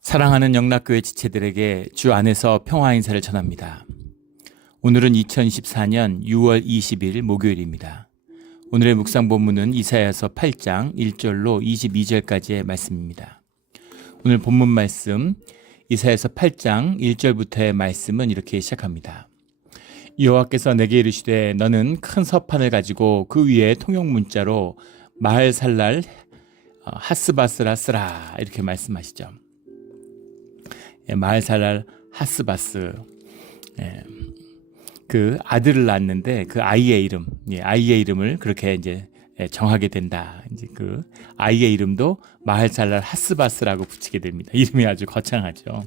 사랑하는 영락교회 지체들에게 주 안에서 평화 인사를 전합니다. 오늘은 2024년 6월 20일 목요일입니다. 오늘의 묵상 본문은 이사야서 8장 1절로 22절까지의 말씀입니다. 오늘 본문 말씀 이사야서 8장 1절부터의 말씀은 이렇게 시작합니다. 여호와께서 내게 이르시되 너는 큰 서판을 가지고 그 위에 통용 문자로 마할살랄 하스바스라 쓰라 이렇게 말씀하시죠. 마할살랄 하스바스, 그 아들을 낳았는데 그 아이의 이름을 그렇게 이제 정하게 된다. 이제 그 아이의 이름도 마할살랄 하스바스라고 붙이게 됩니다. 이름이 아주 거창하죠.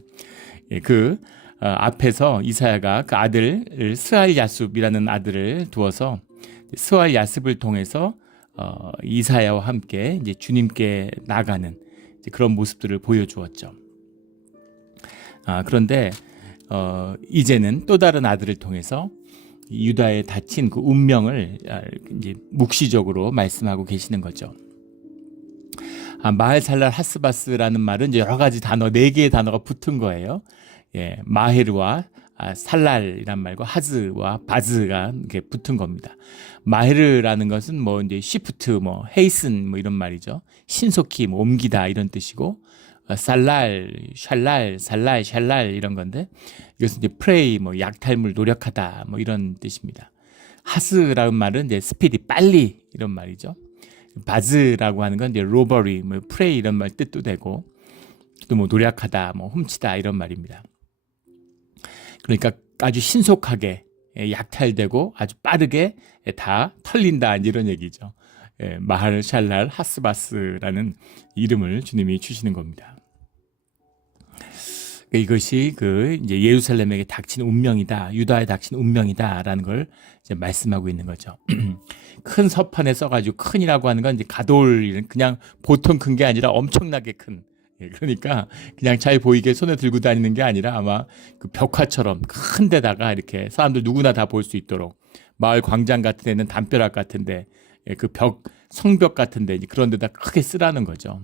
그 앞에서 이사야가 그 아들을 스알 야습이라는 아들을 두어서 스알 야습을 통해서 이사야와 함께 이제 주님께 나가는 이제 그런 모습들을 보여주었죠. 그런데 이제는 또 다른 아들을 통해서 유다에 닫힌 그 운명을 이제 묵시적으로 말씀하고 계시는 거죠. 마헬살랄 하스바스라는 말은 이제 여러 가지 단어, 4개의 단어가 붙은 거예요. 마헤르와 살랄이란 말과 하즈와 바즈가 이렇게 붙은 겁니다. 마헤르라는 것은 뭐 이제 시프트, 헤이슨 이런 말이죠. 신속히 옮기다 이런 뜻이고, 살랄, 샬랄, 살랄, 샬랄 이런 건데 이것은 이제 프레이, 약탈물, 노력하다 이런 뜻입니다. 하스라는 말은 이제 스피디, 빨리 이런 말이죠. 바즈라고 하는 건 이제 로버리, 프레이 이런 말 뜻도 되고 또 노력하다, 훔치다 이런 말입니다. 그러니까 아주 신속하게 약탈되고 아주 빠르게 다 털린다 이런 얘기죠. 마할샬랄 하스바스라는 이름을 주님이 주시는 겁니다. 이것이 이제 예루살렘에게 닥친 운명이다, 유다에 닥친 운명이다라는 걸 이제 말씀하고 있는 거죠. 큰 서판에 써가지고 큰이라고 하는 건 이제 가돌, 그냥 보통 큰 게 아니라 엄청나게 큰. 그러니까 그냥 잘 보이게 손에 들고 다니는 게 아니라 아마 그 벽화처럼 큰 데다가 이렇게 사람들 누구나 다 볼 수 있도록 마을 광장 같은 데는 담벼락 같은데 그 성벽 같은데 그런 데다 크게 쓰라는 거죠.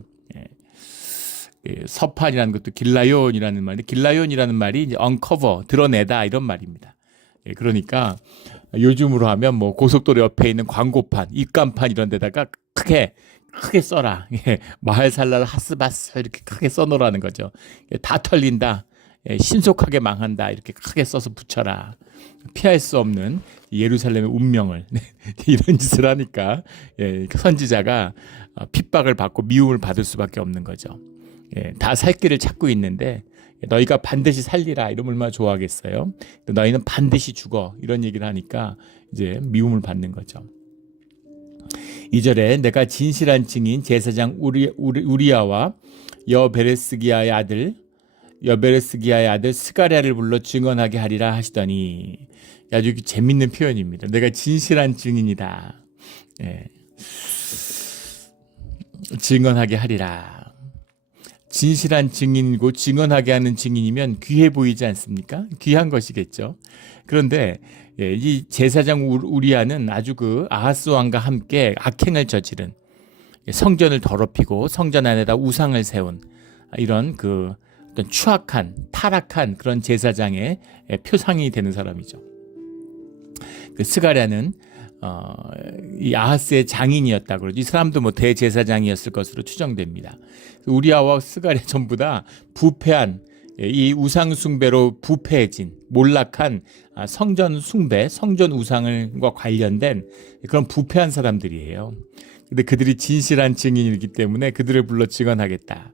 서판이라는 것도 길라ион이라는 말인데, 길라ион이라는 말이 이제 uncover, 드러내다 이런 말입니다. 그러니까 요즘으로 하면 고속도로 옆에 있는 광고판, 입간판 이런 데다가 크게 써라. 마할살랄 하스바스 이렇게 크게 써놓으라는 거죠. 다 털린다, 신속하게 망한다 이렇게 크게 써서 붙여라. 피할 수 없는 예루살렘의 운명을 이런 짓을 하니까 선지자가 핍박을 받고 미움을 받을 수밖에 없는 거죠. 다 살 길을 찾고 있는데 너희가 반드시 살리라 이러면 얼마나 좋아하겠어요. 너희는 반드시 죽어 이런 얘기를 하니까 이제 미움을 받는 거죠. 2절에 내가 진실한 증인 제사장 우리야와 여베레스기야의 아들 스가랴를 불러 증언하게 하리라 하시더니, 아주 재밌는 표현입니다. 내가 진실한 증인이다. 증언하게 하리라. 진실한 증인이고 증언하게 하는 증인이면 귀해 보이지 않습니까? 귀한 것이겠죠. 그런데 이 제사장 우리야는 아주 그 아하스 왕과 함께 악행을 저지른, 성전을 더럽히고 성전 안에다 우상을 세운 이런 그 어떤 추악한, 타락한 그런 제사장의 표상이 되는 사람이죠. 그 스가랴는 이 아하스의 장인이었다고 그러죠. 이 사람도 대제사장이었을 것으로 추정됩니다. 우리야와 스가랴 전부 다 부패한, 이 우상 숭배로 부패해진, 몰락한 성전 숭배, 성전 우상과 관련된 그런 부패한 사람들이에요. 근데 그들이 진실한 증인이기 때문에 그들을 불러 증언하겠다.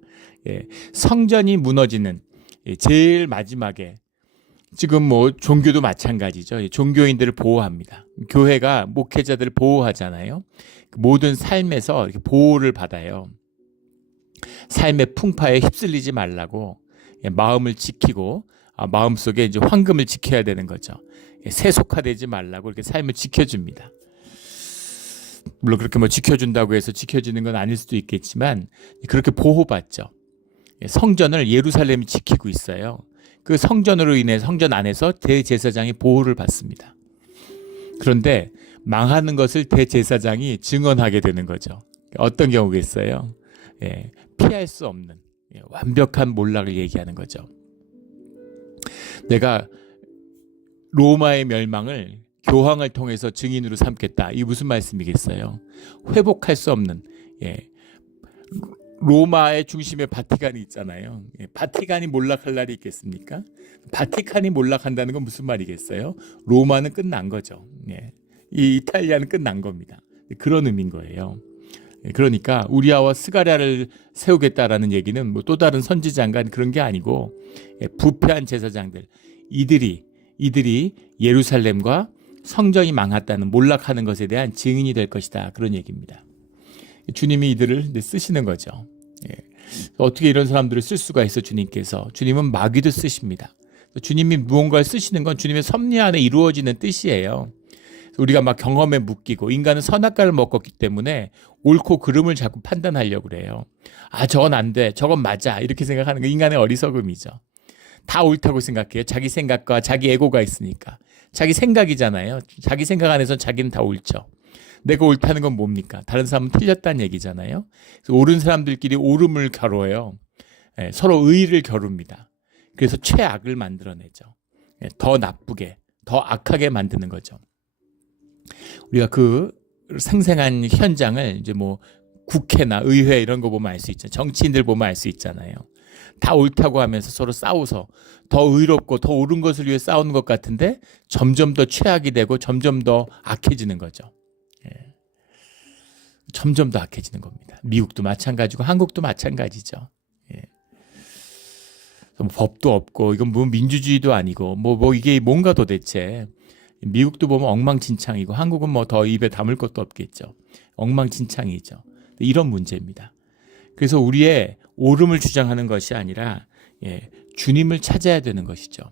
성전이 무너지는 제일 마지막에, 지금 종교도 마찬가지죠. 종교인들을 보호합니다. 교회가 목회자들을 보호하잖아요. 모든 삶에서 이렇게 보호를 받아요. 삶의 풍파에 휩쓸리지 말라고 마음을 지키고, 마음속에 이제 황금을 지켜야 되는 거죠. 세속화되지 말라고 이렇게 삶을 지켜줍니다. 물론 그렇게 지켜준다고 해서 지켜지는 건 아닐 수도 있겠지만 그렇게 보호받죠. 성전을 예루살렘이 지키고 있어요. 그 성전으로 인해 성전 안에서 대제사장이 보호를 받습니다. 그런데 망하는 것을 대제사장이 증언하게 되는 거죠. 어떤 경우겠어요? 피할 수 없는, 완벽한 몰락을 얘기하는 거죠. 내가 로마의 멸망을 교황을 통해서 증인으로 삼겠다. 이게 무슨 말씀이겠어요? 회복할 수 없는, 로마의 중심에 바티칸이 있잖아요. 바티칸이 몰락할 날이 있겠습니까? 바티칸이 몰락한다는 건 무슨 말이겠어요? 로마는 끝난 거죠. 이 이탈리아는 끝난 겁니다. 그런 의미인 거예요. 그러니까 우리아와 스가랴를 세우겠다라는 얘기는 뭐 또 다른 선지자인가 그런 게 아니고, 부패한 제사장들, 이들이 예루살렘과 성전이 망했다는, 몰락하는 것에 대한 증인이 될 것이다, 그런 얘기입니다. 주님이 이들을 쓰시는 거죠. 어떻게 이런 사람들을 쓸 수가 있어? 주님은 마귀도 쓰십니다. 주님이 무언가를 쓰시는 건 주님의 섭리 안에 이루어지는 뜻이에요. 우리가 막 경험에 묶이고, 인간은 선악과를 먹었기 때문에 옳고 그름을 자꾸 판단하려고 그래요. 저건 안 돼, 저건 맞아, 이렇게 생각하는 거 인간의 어리석음이죠. 다 옳다고 생각해요. 자기 생각과 자기 에고가 있으니까. 자기 생각이잖아요. 자기 생각 안에서 자기는 다 옳죠. 내가 옳다는 건 뭡니까? 다른 사람은 틀렸다는 얘기잖아요. 그래서 옳은 사람들끼리 옳음을 겨뤄요. 서로 의의를 겨룹니다. 그래서 최악을 만들어내죠. 더 나쁘게, 더 악하게 만드는 거죠. 우리가 그 생생한 현장을 이제 뭐 국회나 의회 이런 거 보면 알 수 있잖아요. 정치인들 보면 알 수 있잖아요. 다 옳다고 하면서 서로 싸워서 더 의롭고 더 옳은 것을 위해 싸우는 것 같은데 점점 더 최악이 되고 점점 더 악해지는 거죠. 점점 더 악해지는 겁니다. 미국도 마찬가지고 한국도 마찬가지죠. 법도 없고, 이건 뭐 민주주의도 아니고, 뭐 이게 뭔가 도대체. 미국도 보면 엉망진창이고, 한국은 뭐 더 입에 담을 것도 없겠죠. 엉망진창이죠. 이런 문제입니다. 그래서 우리의 옳음을 주장하는 것이 아니라, 주님을 찾아야 되는 것이죠.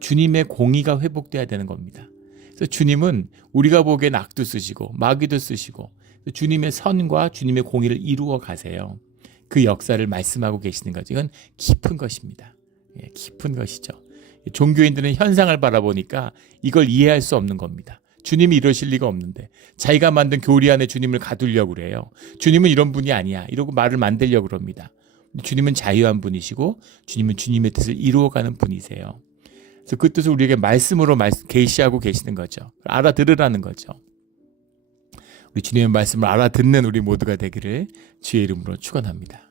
주님의 공의가 회복돼야 되는 겁니다. 그래서 주님은 우리가 보기엔 악도 쓰시고 마귀도 쓰시고 주님의 선과 주님의 공의를 이루어 가세요. 그 역사를 말씀하고 계시는 거죠. 이건 깊은 것입니다. 깊은 것이죠. 종교인들은 현상을 바라보니까 이걸 이해할 수 없는 겁니다. 주님이 이러실 리가 없는데, 자기가 만든 교리 안에 주님을 가두려고 그래요. 주님은 이런 분이 아니야, 이러고 말을 만들려고 그럽니다. 주님은 자유한 분이시고 주님은 주님의 뜻을 이루어가는 분이세요. 그래서 그 뜻을 우리에게 말씀으로 계시하고 계시는 거죠. 알아들으라는 거죠. 우리 주님의 말씀을 알아듣는 우리 모두가 되기를 주의 이름으로 축원합니다.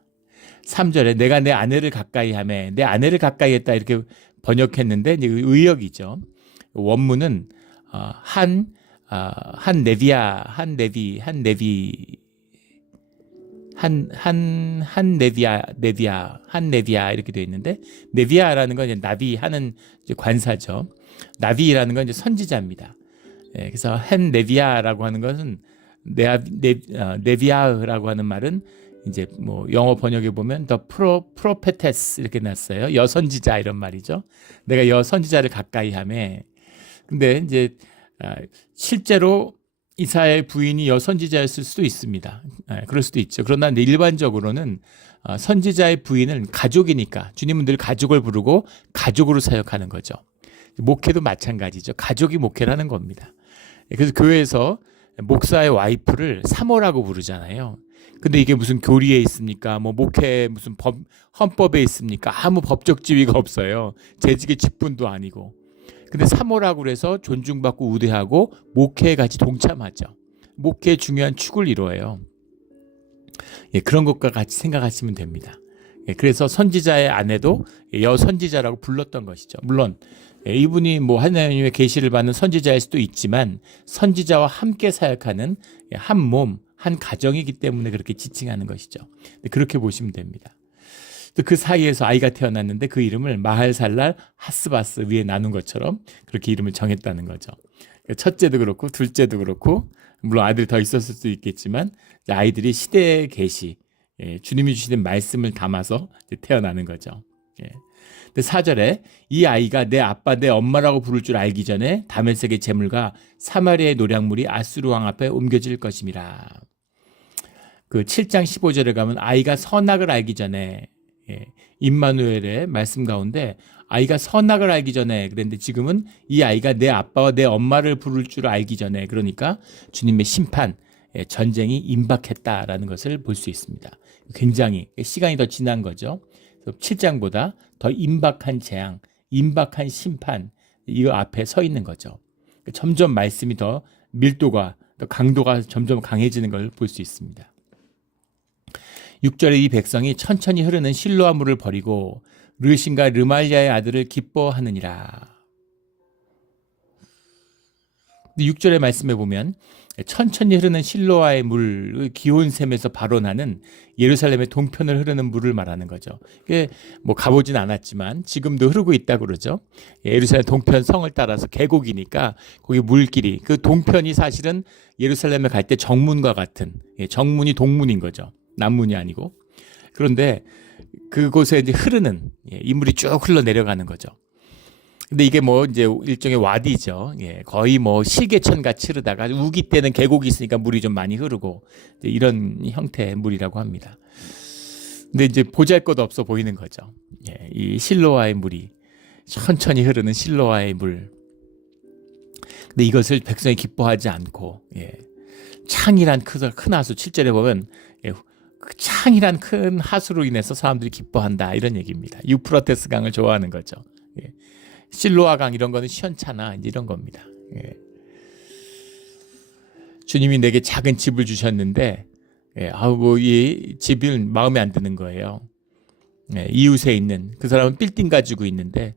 3절에 내가 내 아내를 가까이 하매, 내 아내를 가까이 했다, 이렇게 번역했는데 이제 의역이죠. 원문은 한 네비아 이렇게 되어 있는데, 네비아라는 건 이제 나비하는 이제 관사죠. 나비라는 건 이제 선지자입니다. 그래서 한 네비아라고 하는 것은 네비아라고 하는 말은 이제 뭐 영어 번역에 보면 the prophetess 이렇게 났어요. 여선지자 이런 말이죠. 내가 여선지자를 가까이 하매. 근데 이제 실제로 이사야의 부인이 여선지자였을 수도 있습니다. 그럴 수도 있죠. 그러나 일반적으로는 선지자의 부인은 가족이니까 주님은 늘 가족을 부르고 가족으로 사역하는 거죠. 목회도 마찬가지죠. 가족이 목회를 하는 겁니다. 그래서 교회에서 목사의 와이프를 사모라고 부르잖아요. 근데 이게 무슨 교리에 있습니까? 뭐 목회 무슨 헌법에 있습니까? 아무 법적 지위가 없어요. 재직의 직분도 아니고. 근데 사모라고 그래서 존중받고 우대하고 목회에 같이 동참하죠. 목회의 중요한 축을 이루어요. 그런 것과 같이 생각하시면 됩니다. 그래서 선지자의 아내도 여선지자라고 불렀던 것이죠. 물론 이분이 뭐 하나님의 계시를 받는 선지자일 수도 있지만 선지자와 함께 사역하는 한 몸, 한 가정이기 때문에 그렇게 지칭하는 것이죠. 그렇게 보시면 됩니다. 또 그 사이에서 아이가 태어났는데 그 이름을 마할살랄 하스바스 위에 나눈 것처럼 그렇게 이름을 정했다는 거죠. 첫째도 그렇고 둘째도 그렇고, 물론 아들이 더 있었을 수도 있겠지만 아이들이 시대의 계시, 주님이 주시는 말씀을 담아서 태어나는 거죠. 근데 4절에 이 아이가 내 아빠 내 엄마라고 부를 줄 알기 전에 다메섹의 제물과 사마리아의 노략물이 아수르 왕 앞에 옮겨질 것임이라. 그 7장 15절에 가면 아이가 선악을 알기 전에, 임마누엘의 말씀 가운데 아이가 선악을 알기 전에 그랬는데, 지금은 이 아이가 내 아빠와 내 엄마를 부를 줄 알기 전에, 그러니까 주님의 심판, 전쟁이 임박했다라는 것을 볼 수 있습니다. 굉장히 시간이 더 지난 거죠. 7장보다 더 임박한 재앙, 임박한 심판, 이거 앞에 서 있는 거죠. 점점 말씀이 더 밀도가, 더 강도가 점점 강해지는 걸 볼 수 있습니다. 6절에 이 백성이 천천히 흐르는 실로아 물을 버리고 르신과 르말리아의 아들을 기뻐하느니라. 6절의 말씀에 보면 천천히 흐르는 실로아의 물, 기온샘에서 바로 나는 예루살렘의 동편을 흐르는 물을 말하는 거죠. 이게 뭐 가보진 않았지만 지금도 흐르고 있다고 그러죠. 예루살렘 동편 성을 따라서 계곡이니까 거기 물길이, 그 동편이 사실은 예루살렘에 갈 때 정문과 같은, 정문이 동문인 거죠. 남문이 아니고. 그런데 그곳에 이제 흐르는, 이 물이 쭉 흘러 내려가는 거죠. 근데 이게 뭐 이제 일종의 와디죠. 거의 뭐 실개천 같이 흐르다가 우기 때는 계곡이 있으니까 물이 좀 많이 흐르고 이런 형태의 물이라고 합니다. 근데 이제 보잘것없어 보이는 거죠. 이 실로아의 물이 천천히 흐르는 실로아의 물. 근데 이것을 백성이 기뻐하지 않고, 창이란 큰 하수, 7절에 보면 그 창이란 큰 하수로 인해서 사람들이 기뻐한다, 이런 얘기입니다. 유프라테스 강을 좋아하는 거죠. 실로아 강 이런 거는 시원찮아, 이런 겁니다. 주님이 내게 작은 집을 주셨는데, 이 집은 마음에 안 드는 거예요. 이웃에 있는 그 사람은 빌딩 가지고 있는데,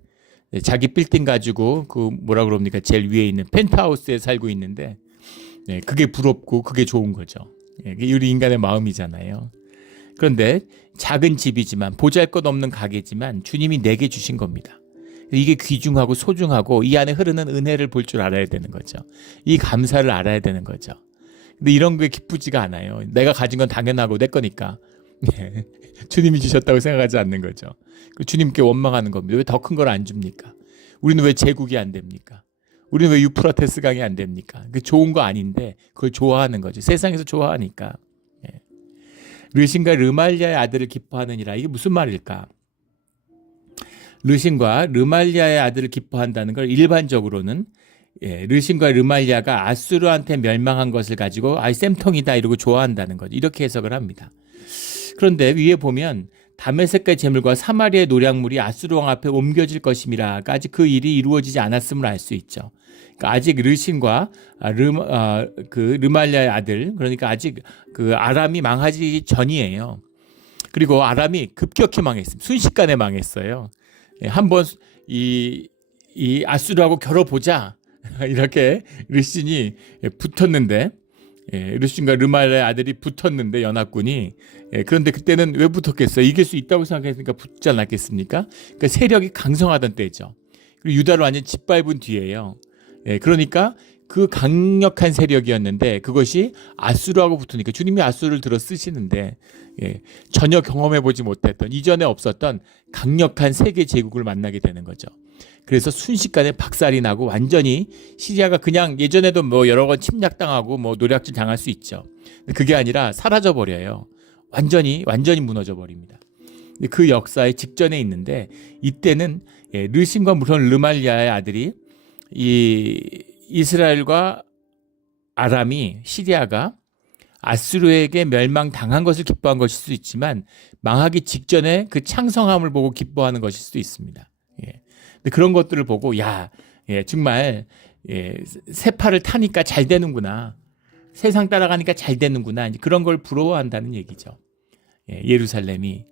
자기 빌딩 가지고 그 뭐라 그럽니까, 제일 위에 있는 펜트하우스에 살고 있는데, 그게 부럽고 그게 좋은 거죠. 우리 인간의 마음이잖아요. 그런데 작은 집이지만, 보잘것없는 가게지만 주님이 내게 주신 겁니다. 이게 귀중하고 소중하고 이 안에 흐르는 은혜를 볼 줄 알아야 되는 거죠. 이 감사를 알아야 되는 거죠. 근데 이런 게 기쁘지가 않아요. 내가 가진 건 당연하고 내 거니까. 주님이 주셨다고 생각하지 않는 거죠. 주님께 원망하는 겁니다. 왜 더 큰 걸 안 줍니까? 우리는 왜 제국이 안 됩니까? 우리는 왜 유프라테스 강이 안 됩니까? 그 좋은 거 아닌데 그걸 좋아하는 거죠. 세상에서 좋아하니까. 르신과 르말리아의 아들을 기뻐하느니라. 이게 무슨 말일까? 르신과 르말리아의 아들을 기뻐한다는 걸 일반적으로는, 르신과 르말리아가 아수르한테 멸망한 것을 가지고 쌤통이다 이러고 좋아한다는 거죠. 이렇게 해석을 합니다. 그런데 위에 보면 다메섹의 제물과 사마리아의 노략물이 아수르 왕 앞에 옮겨질 것임이라, 아직 그 일이 이루어지지 않았음을 알 수 있죠. 그러니까 아직 르신과 르말리아의 아들, 그러니까 아직 그 아람이 망하기 전이에요. 그리고 아람이 급격히 망했습니다. 순식간에 망했어요. 한번 이 아수르하고 겨뤄보자, 이렇게 르신이 붙었는데, 르신과 르말리아의 아들이 붙었는데, 연합군이, 그런데 그때는 왜 붙었겠어요? 이길 수 있다고 생각했으니까 붙지 않았겠습니까? 그러니까 세력이 강성하던 때죠. 그리고 유다를 완전 짓밟은 뒤에요. 그러니까 그 강력한 세력이었는데 그것이 아수르하고 붙으니까, 주님이 아수르를 들어 쓰시는데, 전혀 경험해보지 못했던, 이전에 없었던 강력한 세계 제국을 만나게 되는 거죠. 그래서 순식간에 박살이 나고 완전히 시리아가, 그냥 예전에도 뭐 여러 번 침략당하고 뭐 노략질 당할 수 있죠. 그게 아니라 사라져 버려요. 완전히 무너져 버립니다. 그 역사의 직전에 있는데, 이때는 르신과 물론 르말리아의 아들이, 이 이스라엘과 아람이, 시리아가 아수르에게 멸망당한 것을 기뻐한 것일 수도 있지만, 망하기 직전에 그 창성함을 보고 기뻐하는 것일 수도 있습니다. 근데 그런 것들을 보고, 정말, 세파를 타니까 잘 되는구나, 세상 따라가니까 잘 되는구나, 그런 걸 부러워한다는 얘기죠. 예루살렘이,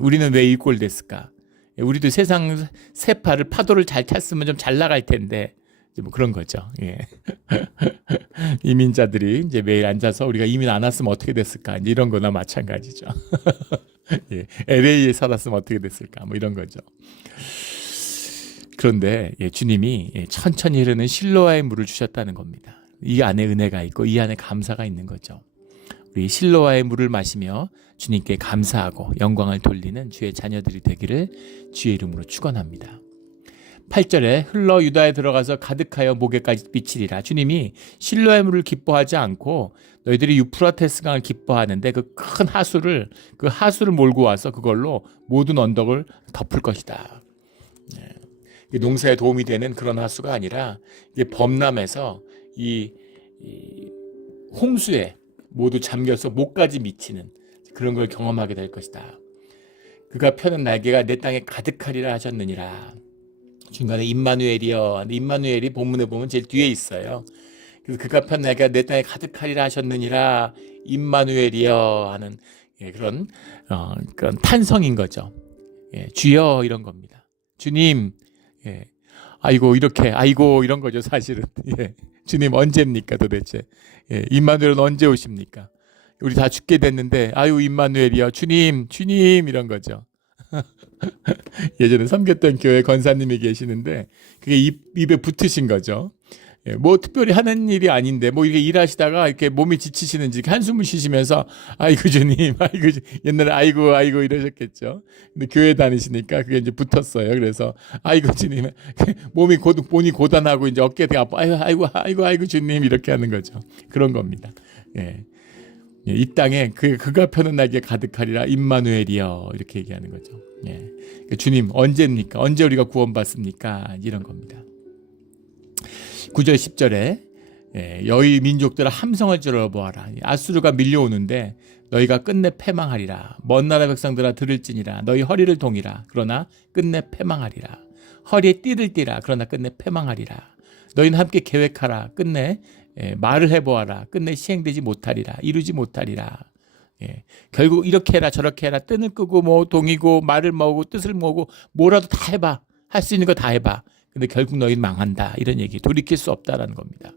우리는 왜 이 꼴 됐을까? 우리도 세상 세파를, 파도를 잘 탔으면 좀 잘 나갈 텐데, 뭐 그런 거죠. 이민자들이 이제 매일 앉아서 우리가 이민 안 왔으면 어떻게 됐을까, 이제 이런 거나 마찬가지죠. LA에 살았으면 어떻게 됐을까, 뭐 이런 거죠. 그런데 주님이 천천히 흐르는 실로아의 물을 주셨다는 겁니다. 이 안에 은혜가 있고 이 안에 감사가 있는 거죠. 우리 실로아의 물을 마시며 주님께 감사하고 영광을 돌리는 주의 자녀들이 되기를 주의 이름으로 축원합니다. 8절에 흘러 유다에 들어가서 가득하여 목에까지 비치리라. 주님이 실로아의 물을 기뻐하지 않고 너희들이 유프라테스 강을 기뻐하는데, 그 큰 하수를 몰고 와서 그걸로 모든 언덕을 덮을 것이다. 농사에 도움이 되는 그런 하수가 아니라, 이게 범람해서 이 홍수에 모두 잠겨서 목까지 미치는 그런 걸 경험하게 될 것이다. 그가 펴는 날개가 내 땅에 가득하리라 하셨느니라. 중간에 임마누엘이여. 임마누엘이 본문에 보면 제일 뒤에 있어요. 그래서 그가 편 날개가 내 땅에 가득하리라 하셨느니라. 임마누엘이여 하는 그런 탄성인 거죠. 주여 이런 겁니다. 주님, 아이고 이렇게, 아이고 이런 거죠 사실은. 주님 언제입니까 도대체? 임마누엘은 언제 오십니까? 우리 다 죽게 됐는데 아유 임마누엘이여 주님 주님 이런 거죠. 예전에 섬겼던 교회 권사님이 계시는데 그게 입에 붙으신 거죠. 뭐 특별히 하는 일이 아닌데 뭐 이렇게 일하시다가 이렇게 몸이 지치시는지 한숨을 쉬시면서 아이고 주님 아이고 옛날에 아이고 아이고 이러셨겠죠. 근데 교회 다니시니까 그게 이제 붙었어요. 그래서 아이고 주님 몸이 고단하고 이제 어깨가 아파 아이고 아이고 아이고 주님 이렇게 하는 거죠. 그런 겁니다. 이 땅에 그가 펴는 날개 가득하리라 임마누엘이여 이렇게 얘기하는 거죠. 주님 언제입니까? 언제 우리가 구원받습니까? 이런 겁니다. 9절 10절에 여의 민족들아 함성을 질러보아라. 아수르가 밀려오는데 너희가 끝내 패망하리라. 먼 나라 백성들아 들을지니라. 너희 허리를 동이라. 그러나 끝내 패망하리라. 허리에 띠를 띠라. 그러나 끝내 패망하리라. 너희는 함께 계획하라. 끝내 말을 해보아라. 끝내 시행되지 못하리라. 이루지 못하리라. 결국 이렇게 해라 저렇게 해라. 끈을 끄고 뭐 동이고 말을 모으고 뜻을 모으고 뭐라도 다 해봐. 할 수 있는 거 다 해봐. 근데 결국 너희는 망한다. 이런 얘기. 돌이킬 수 없다라는 겁니다.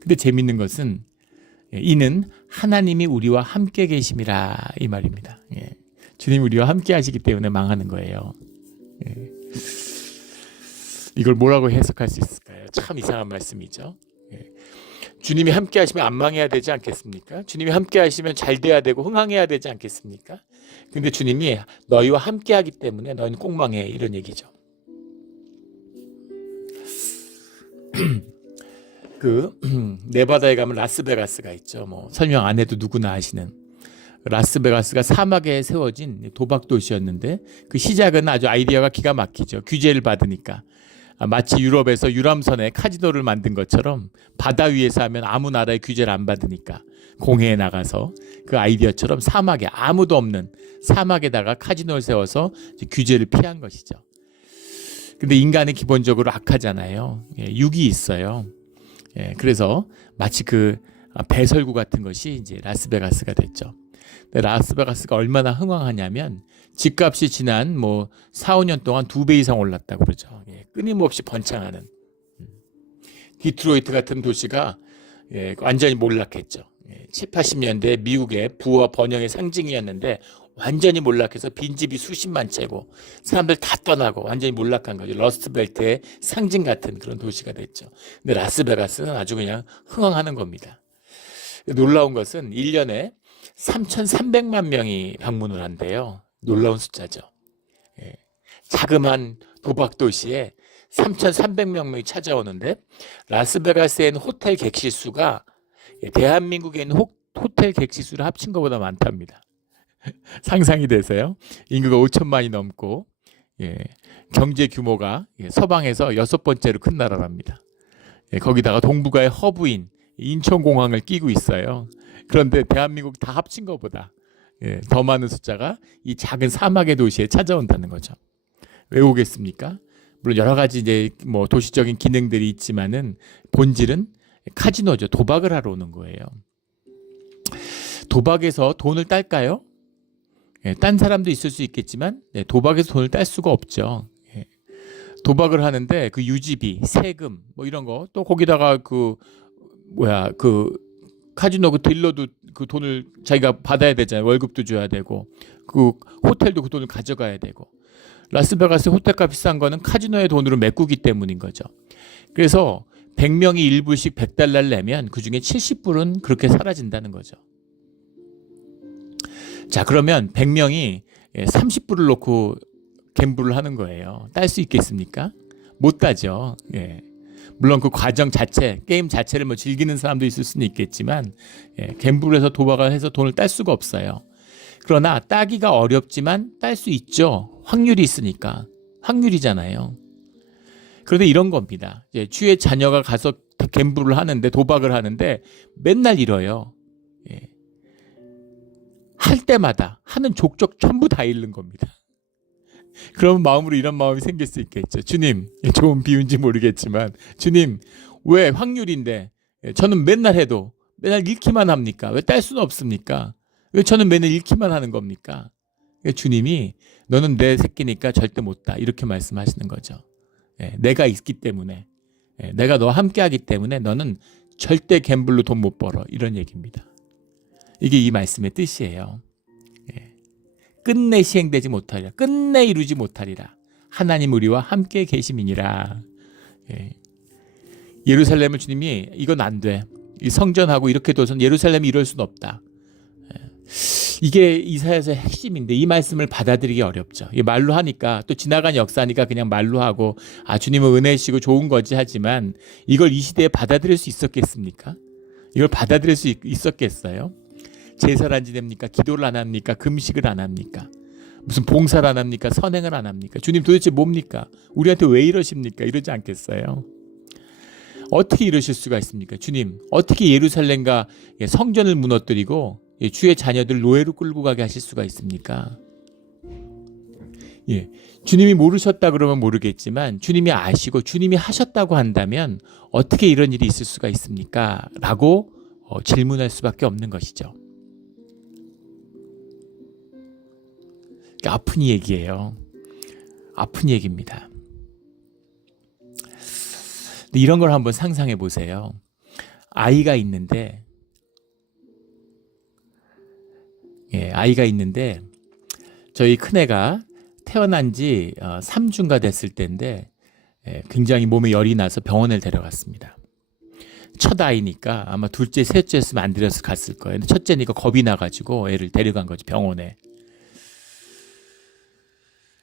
근데 재밌는 것은 이는 하나님이 우리와 함께 계심이라 이 말입니다. 주님 우리와 함께 하시기 때문에 망하는 거예요. 이걸 뭐라고 해석할 수 있을까요? 참 이상한 말씀이죠. 주님이 함께 하시면 안 망해야 되지 않겠습니까? 주님이 함께 하시면 잘 돼야 되고 흥황해야 되지 않겠습니까? 근데 주님이 너희와 함께 하기 때문에 너희는 꼭 망해 이런 얘기죠. 네바다에 가면 라스베가스가 있죠. 뭐 설명 안 해도 누구나 아시는 라스베가스가 사막에 세워진 도박 도시였는데 그 시작은 아주 아이디어가 기가 막히죠. 규제를 받으니까 마치 유럽에서 유람선에 카지노를 만든 것처럼 바다 위에서 하면 아무 나라의 규제를 안 받으니까 공해에 나가서 그 아이디어처럼 사막에 아무도 없는 사막에다가 카지노를 세워서 규제를 피한 것이죠. 근데 인간은 기본적으로 악하잖아요. 육이 있어요. 그래서 마치 그 배설구 같은 것이 이제 라스베가스가 됐죠. 근데 라스베가스가 얼마나 흥왕하냐면 집값이 지난 뭐 4, 5년 동안 2배 이상 올랐다고 그러죠. 끊임없이 번창하는. 디트로이트 같은 도시가 완전히 몰락했죠. 7, 80년대 미국의 부와 번영의 상징이었는데 완전히 몰락해서 빈집이 수십만 채고 사람들 다 떠나고 완전히 몰락한 거죠. 러스트벨트의 상징 같은 그런 도시가 됐죠. 근데 라스베가스는 아주 그냥 흥황하는 겁니다. 놀라운 것은 1년에 3,300만 명이 방문을 한대요. 놀라운 숫자죠. 자그마한 도박 도시에 3,300명이 찾아오는데 라스베가스에 있는 호텔 객실 수가 대한민국에 있는 호텔 객실 수를 합친 것보다 많답니다. 상상이 되세요? 인구가 5천만이 넘고 경제 규모가 서방에서 6번째로 큰 나라랍니다. 거기다가 동북아의 허브인 인천공항을 끼고 있어요. 그런데 대한민국 다 합친 것보다 더 많은 숫자가 이 작은 사막의 도시에 찾아온다는 거죠. 왜 오겠습니까? 물론 여러 가지 이제 뭐 도시적인 기능들이 있지만은 본질은 카지노죠. 도박을 하러 오는 거예요. 도박에서 돈을 딸까요? 딴 사람도 있을 수 있겠지만 도박에서 돈을 딸 수가 없죠. 도박을 하는데 그 유지비, 세금 뭐 이런 거 또 거기다가 그 카지노 그 딜러도 그 돈을 자기가 받아야 되잖아요. 월급도 줘야 되고 그 호텔도 그 돈을 가져가야 되고 라스베가스 호텔값 비싼 거는 카지노의 돈으로 메꾸기 때문인 거죠. 그래서 100명이 1불씩 100달러를 내면 그중에 70불은 그렇게 사라진다는 거죠. 자, 그러면 100명이 30불을 놓고 갬블을 하는 거예요. 딸 수 있겠습니까? 못 따죠. 물론 그 과정 자체, 게임 자체를 뭐 즐기는 사람도 있을 수는 있겠지만 갬블해서 도박을 해서 돈을 딸 수가 없어요. 그러나 따기가 어렵지만 딸 수 있죠. 확률이 있으니까. 확률이잖아요. 그런데 이런 겁니다. 주의 자녀가 가서 갬블을 하는데 도박을 하는데 맨날 잃어요. 할 때마다 하는 족족 전부 다 잃는 겁니다. 그런 마음으로 이런 마음이 생길 수 있겠죠. 주님, 좋은 비유인지 모르겠지만 주님, 왜 확률인데 저는 맨날 해도 맨날 잃기만 합니까? 왜 딸 수는 없습니까? 왜 저는 맨날 잃기만 하는 겁니까? 주님이 너는 내 새끼니까 절대 못 따, 이렇게 말씀하시는 거죠. 내가 있기 때문에, 내가 너와 함께하기 때문에 너는 절대 갬블로 돈 못 벌어, 이런 얘기입니다. 이게 이 말씀의 뜻이에요. 끝내 시행되지 못하리라, 끝내 이루지 못하리라, 하나님 우리와 함께 계심이니라. 예루살렘을 주님이 이건 안 돼, 이 성전하고 이렇게 둬선 예루살렘이 이럴 수는 없다. 이게 이사야서의 핵심인데 이 말씀을 받아들이기 어렵죠. 이게 말로 하니까, 또 지나간 역사니까 그냥 말로 하고 주님은 은혜시고 좋은 거지 하지만, 이걸 이 시대에 받아들일 수 있었겠습니까? 이걸 받아들일 수 있었겠어요? 제사를 안 지냅니까? 기도를 안 합니까? 금식을 안 합니까? 무슨 봉사를 안 합니까? 선행을 안 합니까? 주님 도대체 뭡니까? 우리한테 왜 이러십니까? 이러지 않겠어요? 어떻게 이러실 수가 있습니까? 주님, 어떻게 예루살렘과 성전을 무너뜨리고 주의 자녀들 노예로 끌고 가게 하실 수가 있습니까? 주님이 모르셨다 그러면 모르겠지만, 주님이 아시고 주님이 하셨다고 한다면 어떻게 이런 일이 있을 수가 있습니까? 라고 질문할 수밖에 없는 것이죠. 아픈 얘기예요. 아픈 얘기입니다. 이런 걸 한번 상상해 보세요. 아이가 있는데, 저희 큰애가 태어난 지 3주인가 됐을 때인데, 굉장히 몸에 열이 나서 병원을 데려갔습니다. 첫 아이니까 아마 둘째, 셋째였으면 안 데려서 갔을 거예요. 근데 첫째니까 겁이 나가지고 애를 데려간 거지, 병원에.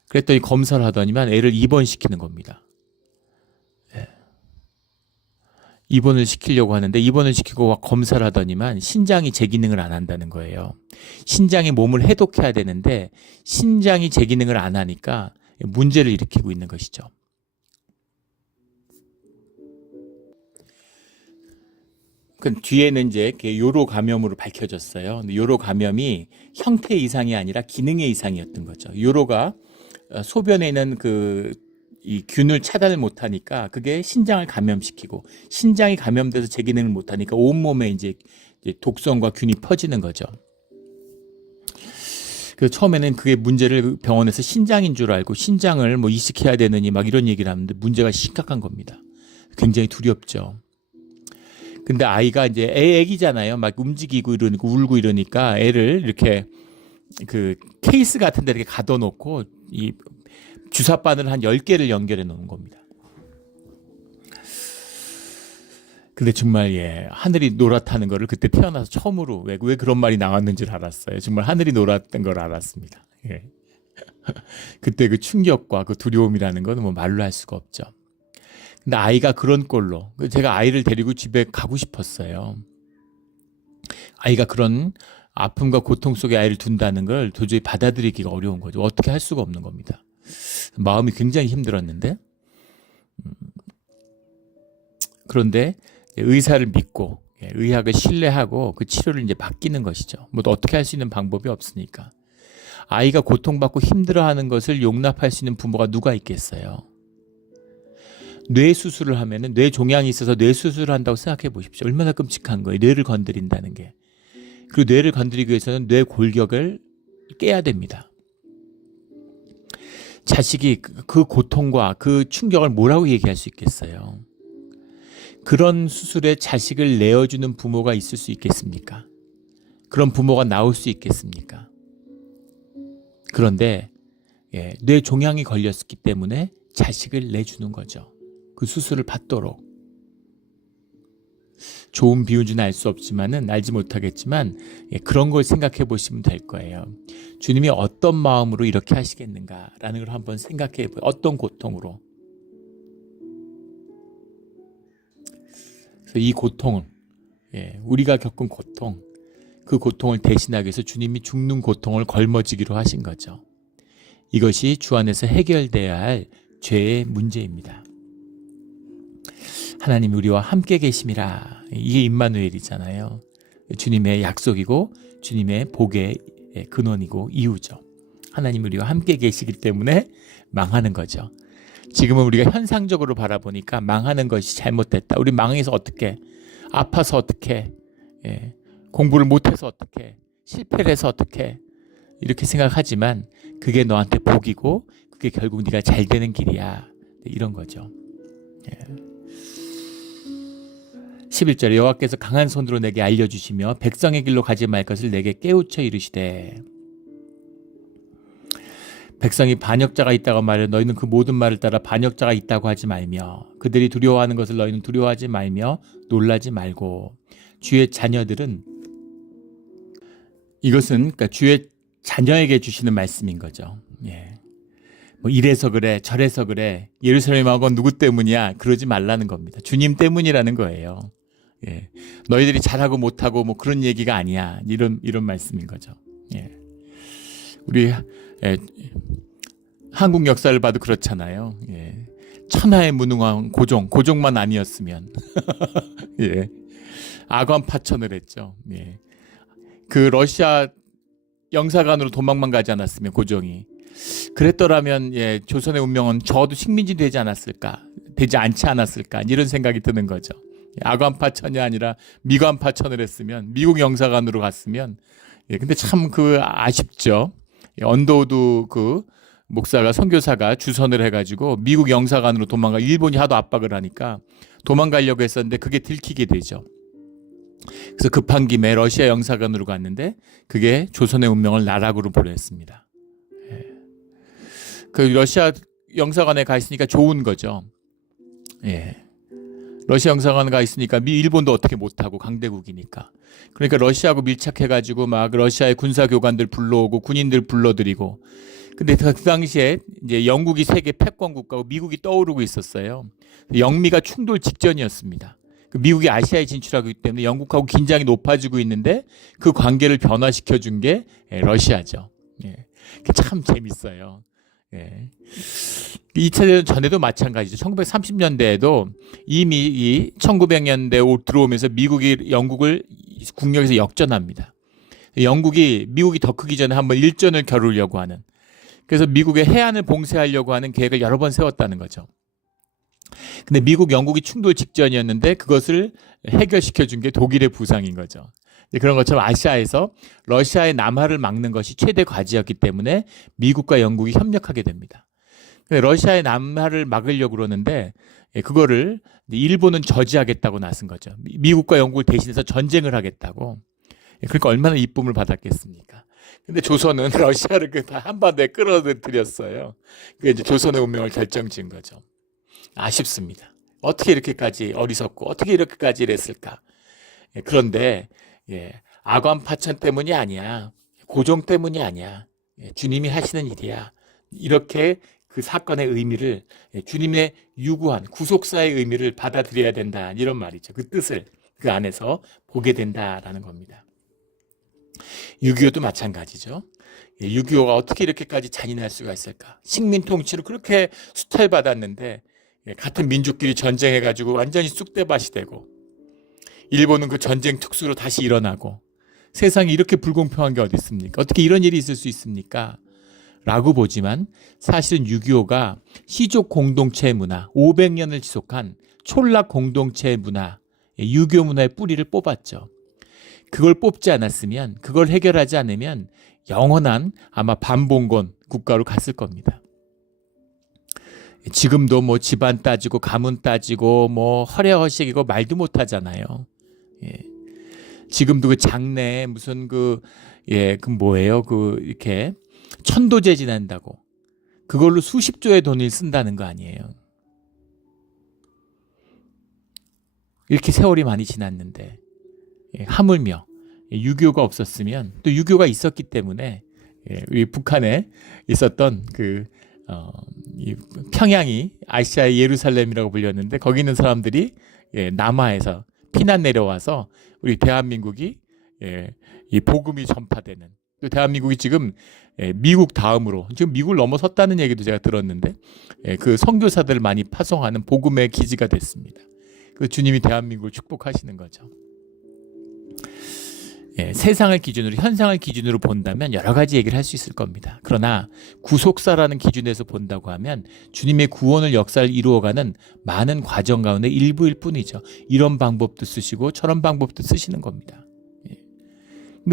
그랬더니 검사를 하더니만 애를 입원시키는 겁니다. 입원을 시키려고 하는데, 입원을 시키고 검사를 하더니만 신장이 제 기능을 안 한다는 거예요. 신장이 몸을 해독해야 되는데 신장이 제 기능을 안 하니까 문제를 일으키고 있는 것이죠. 그 뒤에는 이제 요로 감염으로 밝혀졌어요. 근데 요로 감염이 형태 이상이 아니라 기능의 이상이었던 거죠. 요로가 소변에 있는 이 균을 차단을 못하니까 그게 신장을 감염시키고, 신장이 감염돼서 제 기능을 못하니까 온몸에 이제 독성과 균이 퍼지는 거죠. 그래서 처음에는 그게 문제를 병원에서 신장인 줄 알고 신장을 뭐 이식해야 되느니 막 이런 얘기를 하는데, 문제가 심각한 겁니다. 굉장히 두렵죠. 근데 아이가 이제 애기잖아요. 막 움직이고 이러니까, 울고 이러니까 애를 이렇게 케이스 같은 데 이렇게 가둬놓고 이 주사바늘 한 10개를 연결해 놓은 겁니다. 근데 정말 하늘이 노랗다는 거를 그때 태어나서 처음으로 왜 그런 말이 나왔는지를 알았어요. 정말 하늘이 노랗던 걸 알았습니다. 그때 그 충격과 그 두려움이라는 건 뭐 말로 할 수가 없죠. 근데 아이가 그런 꼴로, 제가 아이를 데리고 집에 가고 싶었어요. 아이가 그런 아픔과 고통 속에 아이를 둔다는 걸 도저히 받아들이기가 어려운 거죠. 어떻게 할 수가 없는 겁니다. 마음이 굉장히 힘들었는데, 그런데 의사를 믿고 의학을 신뢰하고 그 치료를 이제 맡기는 것이죠. 뭐 어떻게 할 수 있는 방법이 없으니까. 아이가 고통받고 힘들어하는 것을 용납할 수 있는 부모가 누가 있겠어요? 뇌 수술을 하면은, 뇌 종양이 있어서 뇌 수술을 한다고 생각해 보십시오. 얼마나 끔찍한 거예요. 뇌를 건드린다는 게. 그리고 뇌를 건드리기 위해서는 뇌 골격을 깨야 됩니다. 자식이 그 고통과 그 충격을 뭐라고 얘기할 수 있겠어요? 그런 수술에 자식을 내어주는 부모가 있을 수 있겠습니까? 그런 부모가 나올 수 있겠습니까? 그런데 뇌 종양이 걸렸기 때문에 자식을 내주는 거죠. 그 수술을 받도록. 좋은 비유인지는 알 수 없지만은, 알지 못하겠지만, 그런 걸 생각해 보시면 될 거예요. 주님이 어떤 마음으로 이렇게 하시겠는가라는 걸 한번 생각해 보세요. 어떤 고통으로. 그래서 이 고통을, 우리가 겪은 고통, 그 고통을 대신하기 위해서 주님이 죽는 고통을 걸머지기로 하신 거죠. 이것이 주 안에서 해결돼야 할 죄의 문제입니다. 하나님 우리와 함께 계심이라. 이게 임마누엘이잖아요. 주님의 약속이고 주님의 복의 근원이고 이유죠. 하나님 우리와 함께 계시기 때문에 망하는 거죠. 지금은 우리가 현상적으로 바라보니까 망하는 것이 잘못됐다. 우리 망해서 어떻게, 아파서 어떻게, 공부를 못해서 어떻게, 실패를 해서 어떻게 이렇게 생각하지만 그게 너한테 복이고 그게 결국 네가 잘 되는 길이야. 이런 거죠. 11절 여호와께서 강한 손으로 내게 알려주시며 백성의 길로 가지 말 것을 내게 깨우쳐 이르시되 백성이 반역자가 있다고 말해 너희는 그 모든 말을 따라 반역자가 있다고 하지 말며 그들이 두려워하는 것을 너희는 두려워하지 말며 놀라지 말고 주의 자녀들은 이것은 그러니까 주의 자녀에게 주시는 말씀인 거죠. 뭐 이래서 그래 저래서 그래 예루살렘하고 누구 때문이야 그러지 말라는 겁니다. 주님 때문이라는 거예요. 너희들이 잘하고 못하고 뭐 그런 얘기가 아니야. 이런 말씀인 거죠. 우리 한국 역사를 봐도 그렇잖아요. 천하의 무능한 고종만 아니었으면 아관 파천을 했죠. 그 러시아 영사관으로 도망만 가지 않았으면 고종이 그랬더라면 조선의 운명은 저도 식민지 되지 않지 않았을까 이런 생각이 드는 거죠. 아관파천이 아니라 미관파천을 했으면 미국 영사관으로 갔으면 근데 참 아쉽죠. 언더우드 그 목사가 선교사가 주선을 해가지고 미국 영사관으로 일본이 하도 압박을 하니까 도망가려고 했었는데 그게 들키게 되죠. 그래서 급한 김에 러시아 영사관으로 갔는데 그게 조선의 운명을 나락으로 보냈습니다. 그 러시아 영사관에 가 있으니까 좋은 거죠. 러시아 영사관에 가 있으니까 일본도 어떻게 못하고 강대국이니까. 그러니까 러시아하고 밀착해가지고 막 러시아의 군사교관들 불러오고 군인들 불러들이고. 근데 그 당시에 이제 영국이 세계 패권 국가고 미국이 떠오르고 있었어요. 영미가 충돌 직전이었습니다. 미국이 아시아에 진출하기 때문에 영국하고 긴장이 높아지고 있는데 그 관계를 변화시켜준 게 러시아죠. 참 재밌어요. 2차 대전 전에도 마찬가지죠. 1930년대에도 이미 이 1900년대 들어오면서 미국이 영국을 국력에서 역전합니다. 영국이 미국이 더 크기 전에 한번 일전을 겨루려고 하는 그래서 미국의 해안을 봉쇄하려고 하는 계획을 여러 번 세웠다는 거죠. 근데 미국 영국이 충돌 직전이었는데 그것을 해결시켜 준 게 독일의 부상인 거죠. 그런 것처럼 아시아에서 러시아의 남하를 막는 것이 최대 과제였기 때문에 미국과 영국이 협력하게 됩니다. 러시아의 남하를 막으려고 그러는데 그거를 일본은 저지하겠다고 나선 거죠. 미국과 영국을 대신해서 전쟁을 하겠다고. 그러니까 얼마나 이쁨을 받았겠습니까? 근데 조선은 러시아를 한반도에 끌어들였어요. 그게 이제 조선의 운명을 결정지은 거죠. 아쉽습니다. 어떻게 이렇게까지 어리석고 어떻게 이렇게까지 이랬을까? 그런데 아관 파천 때문이 아니야. 고종 때문이 아니야. 주님이 하시는 일이야. 이렇게 그 사건의 의미를 주님의 유구한 구속사의 의미를 받아들여야 된다. 이런 말이죠. 그 뜻을 그 안에서 보게 된다라는 겁니다. 6.25도 마찬가지죠. 6.25가 어떻게 이렇게까지 잔인할 수가 있을까? 식민 통치로 그렇게 수탈받았는데 같은 민족끼리 전쟁해가지고 완전히 쑥대밭이 되고 일본은 그 전쟁 특수로 다시 일어나고 세상에 이렇게 불공평한 게 어디 있습니까? 어떻게 이런 일이 있을 수 있습니까? 라고 보지만 사실은 6.25가 시족 공동체 문화 500년을 지속한 촌락 공동체 문화 6.25 문화의 뿌리를 뽑았죠. 그걸 뽑지 않았으면 그걸 해결하지 않으면 영원한 아마 반봉건 국가로 갔을 겁니다. 지금도 뭐 집안 따지고 가문 따지고 뭐 허례허식이고 말도 못 하잖아요. 지금도 그 장래에 무슨 이렇게 천도제 지난다고 그걸로 수십조의 돈을 쓴다는 거 아니에요. 이렇게 세월이 많이 지났는데 하물며 6.25가 없었으면 또 6.25가 있었기 때문에 우리 북한에 있었던 이 평양이 아시아의 예루살렘이라고 불렸는데 거기 있는 사람들이 남하에서 피난 내려와서 우리 대한민국이 이 복음이 전파되는 또 대한민국이 지금 미국 다음으로 지금 미국을 넘어섰다는 얘기도 제가 들었는데 그 선교사들을 많이 파송하는 복음의 기지가 됐습니다. 그 주님이 대한민국을 축복하시는 거죠. 세상을 기준으로, 현상을 기준으로 본다면 여러 가지 얘기를 할 수 있을 겁니다. 그러나 구속사라는 기준에서 본다고 하면 주님의 구원을 역사를 이루어가는 많은 과정 가운데 일부일 뿐이죠. 이런 방법도 쓰시고 저런 방법도 쓰시는 겁니다.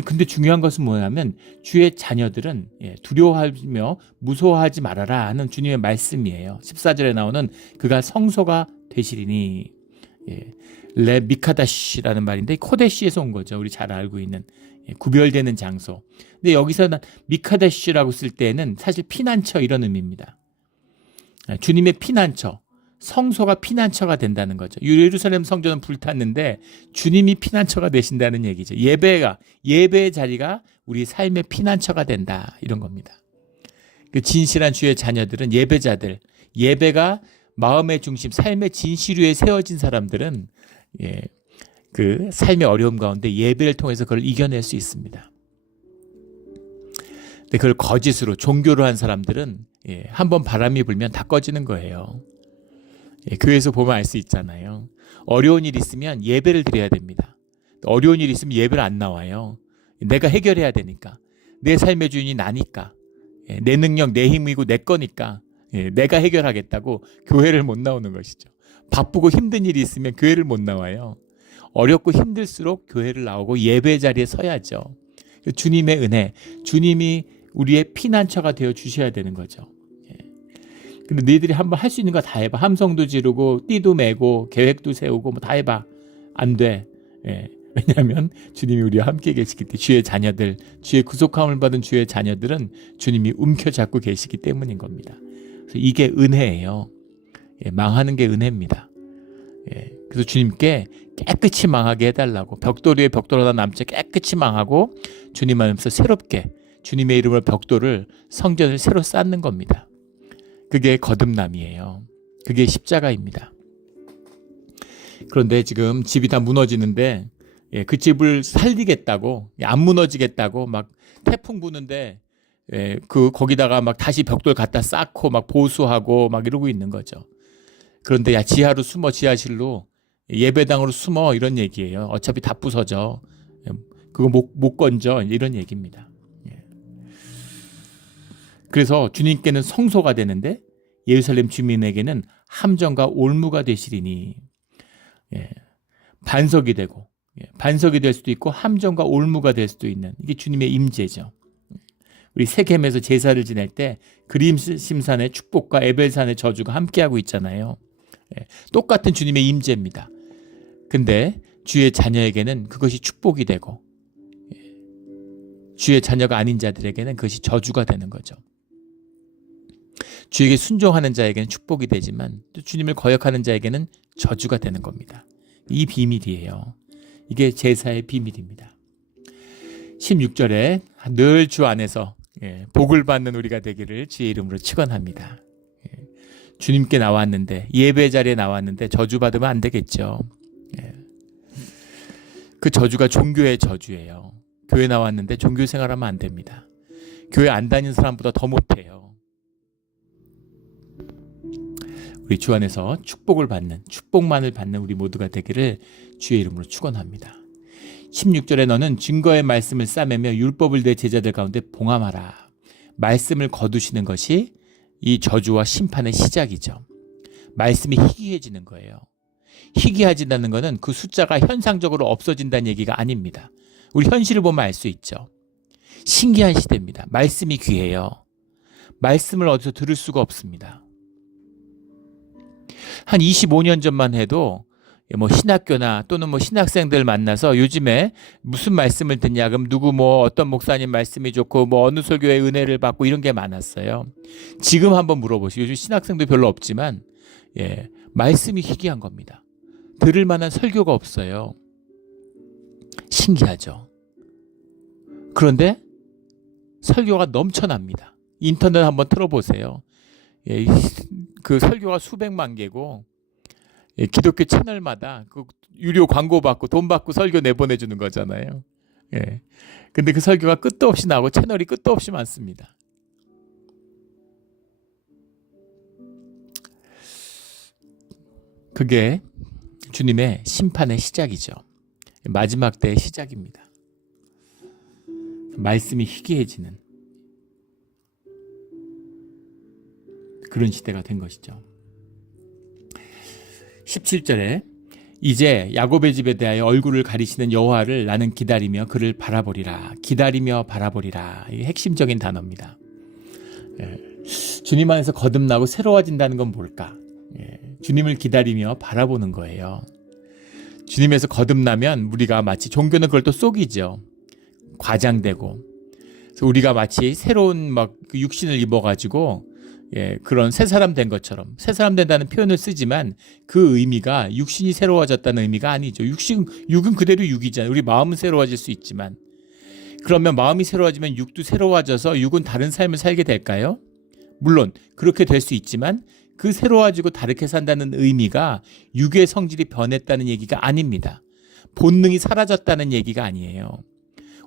근데 중요한 것은 뭐냐면 주의 자녀들은 두려워하며 무서워하지 말아라 하는 주님의 말씀이에요. 14절에 나오는 그가 성소가 되시리니, 레 미카다시라는 말인데 코데시에서 온 거죠. 우리 잘 알고 있는 구별되는 장소. 근데 여기서는 미카다시라고 쓸 때는 사실 피난처 이런 의미입니다. 주님의 피난처, 성소가 피난처가 된다는 거죠. 예루살렘 성전은 불탔는데 주님이 피난처가 되신다는 얘기죠. 예배의 자리가 우리 삶의 피난처가 된다, 이런 겁니다. 그 진실한 주의 자녀들은 예배자들, 예배가 마음의 중심, 삶의 진실 위에 세워진 사람들은 그 삶의 어려움 가운데 예배를 통해서 그걸 이겨낼 수 있습니다. 근데 그걸 거짓으로 종교로 한 사람들은 한번 바람이 불면 다 꺼지는 거예요. 교회에서 보면 알 수 있잖아요. 어려운 일 있으면 예배를 드려야 됩니다. 어려운 일 있으면 예배를 안 나와요. 내가 해결해야 되니까. 내 삶의 주인이 나니까. 내 능력, 내 힘이고 내 거니까. 내가 해결하겠다고 교회를 못 나오는 것이죠. 바쁘고 힘든 일이 있으면 교회를 못 나와요. 어렵고 힘들수록 교회를 나오고 예배 자리에 서야죠. 주님의 은혜, 주님이 우리의 피난처가 되어 주셔야 되는 거죠. 근데 너희들이 한번 할 수 있는 거 다 해봐. 함성도 지르고 띠도 매고 계획도 세우고 뭐 다 해봐. 안 돼. 왜냐하면 주님이 우리와 함께 계시기 때문에. 주의 자녀들, 주의 구속함을 받은 주의 자녀들은 주님이 움켜잡고 계시기 때문인 겁니다. 그래서 이게 은혜예요. 망하는 게 은혜입니다. 그래서 주님께 깨끗이 망하게 해달라고, 벽돌 위에 벽돌 하나 남지 깨끗이 망하고 주님 안에서 새롭게 주님의 이름으로 벽돌을, 성전을 새로 쌓는 겁니다. 그게 거듭남이에요. 그게 십자가입니다. 그런데 지금 집이 다 무너지는데 그 집을 살리겠다고, 안 무너지겠다고 막 태풍 부는데 거기다가 막 다시 벽돌 갖다 쌓고 막 보수하고 막 이러고 있는 거죠. 그런데 야, 지하로 숨어, 지하실로, 예배당으로 숨어, 이런 얘기예요. 어차피 다 부서져. 그거 못 건져, 이런 얘기입니다. 그래서 주님께는 성소가 되는데 예루살렘 주민에게는 함정과 올무가 되시리니, 반석이 되고, 반석이 될 수도 있고 함정과 올무가 될 수도 있는, 이게 주님의 임재죠. 우리 세겜에서 제사를 지낼 때 그림심산의 축복과 에벨산의 저주가 함께하고 있잖아요. 똑같은 주님의 임재입니다. 근데 주의 자녀에게는 그것이 축복이 되고, 주의 자녀가 아닌 자들에게는 그것이 저주가 되는 거죠. 주에게 순종하는 자에게는 축복이 되지만 또 주님을 거역하는 자에게는 저주가 되는 겁니다. 이 비밀이에요. 이게 제사의 비밀입니다. 16절에 늘 주 안에서 복을 받는 우리가 되기를 주의 이름으로 축원합니다. 주님께 나왔는데, 예배 자리에 나왔는데 저주받으면 안 되겠죠. 그 저주가 종교의 저주예요. 교회 나왔는데 종교 생활하면 안 됩니다. 교회 안 다니는 사람보다 더 못해요. 우리 주 안에서 축복을 받는, 축복만을 받는 우리 모두가 되기를 주의 이름으로 축원합니다. 16절에 너는 증거의 말씀을 싸매며 율법을 내 제자들 가운데 봉함하라. 말씀을 거두시는 것이 이 저주와 심판의 시작이죠. 말씀이 희귀해지는 거예요. 희귀해진다는 것은 그 숫자가 현상적으로 없어진다는 얘기가 아닙니다. 우리 현실을 보면 알 수 있죠. 신기한 시대입니다. 말씀이 귀해요. 말씀을 어디서 들을 수가 없습니다. 한 25년 전만 해도 뭐 신학교나 또는 뭐 신학생들 만나서 요즘에 무슨 말씀을 듣냐, 그럼 누구 뭐 어떤 목사님 말씀이 좋고 뭐 어느 설교의 은혜를 받고 이런 게 많았어요. 지금 한번 물어보시죠. 요즘 신학생도 별로 없지만 말씀이 희귀한 겁니다. 들을 만한 설교가 없어요. 신기하죠. 그런데 설교가 넘쳐납니다. 인터넷 한번 틀어보세요. 그 설교가 수백만 개고, 기독교 채널마다 그 유료 광고 받고 돈 받고 설교 내보내주는 거잖아요. 근데 그 설교가 끝도 없이 나오고 채널이 끝도 없이 많습니다. 그게 주님의 심판의 시작이죠. 마지막 때의 시작입니다. 말씀이 희귀해지는 그런 시대가 된 것이죠. 17절에 이제 야곱의 집에 대하여 얼굴을 가리시는 여호와를 나는 기다리며 그를 바라보리라. 기다리며 바라보리라. 이게 핵심적인 단어입니다. 주님 안에서 거듭나고 새로워진다는 건 뭘까? 주님을 기다리며 바라보는 거예요. 주님에서 거듭나면 우리가 마치 종교는 그걸 또 속이죠. 과장되고. 그래서 우리가 마치 새로운 그 육신을 입어가지고 그런 새 사람 된 것처럼 새 사람 된다는 표현을 쓰지만 그 의미가 육신이 새로워졌다는 의미가 아니죠. 육은 그대로 육이잖아요. 우리 마음은 새로워질 수 있지만 그러면 마음이 새로워지면 육도 새로워져서 육은 다른 삶을 살게 될까요? 물론 그렇게 될 수 있지만 그 새로워지고 다르게 산다는 의미가 육의 성질이 변했다는 얘기가 아닙니다. 본능이 사라졌다는 얘기가 아니에요.